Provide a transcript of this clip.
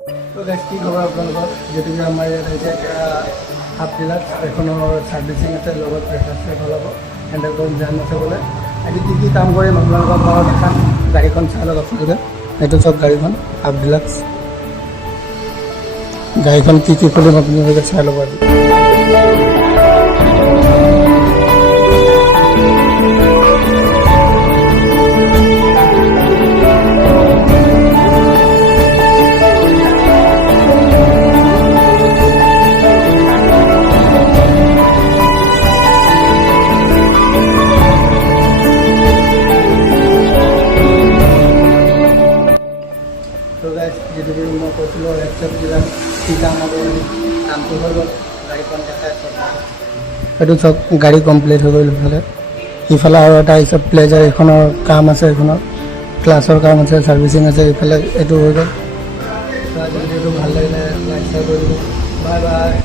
তো গাইজ কি খবৰ আপোনালোকৰ যিহেতুকে আমাৰ ইয়াত আহিছে এতিয়া হাফ ডিলাক্স এখনৰ ছাৰ্ভিচিং আছে লগত প্ৰেছাৰ চেক ওলাব হেণ্ডেলখন জাম আছে বোলে আজি কি কি কাম কৰিম আপোনালোকক মই দেখাম গাড়ীখন চাই লওক আপোনালোকে এইটো চব গাড়ীখন হাফ ডিলাক্স গাড়ীখন কি কি কৰিম আপোনালোকে চাই ল'ব আজি তো গাইজ যিটো মই কৈছিলোঁ একচেপ্ট দিলাম কি কাম হ'ব কামটো হৈ গ'ল গাড়ীখন দেখাই এইটো চব গাড়ী কমপ্লিট হৈ গ'ল ইফালে ইফালে আৰু এটা আহিছে প্লেজাৰ এইখনৰ কাম আছে এইখনৰ ক্লাছৰ কাম আছে ছাৰ্ভিচিং আছে ইফালে এইটো হৈ গ'ল ভিডিঅ'টো ভাল লাগিলে লাইক শ্বেয়াৰ কৰি দিব বাই বাই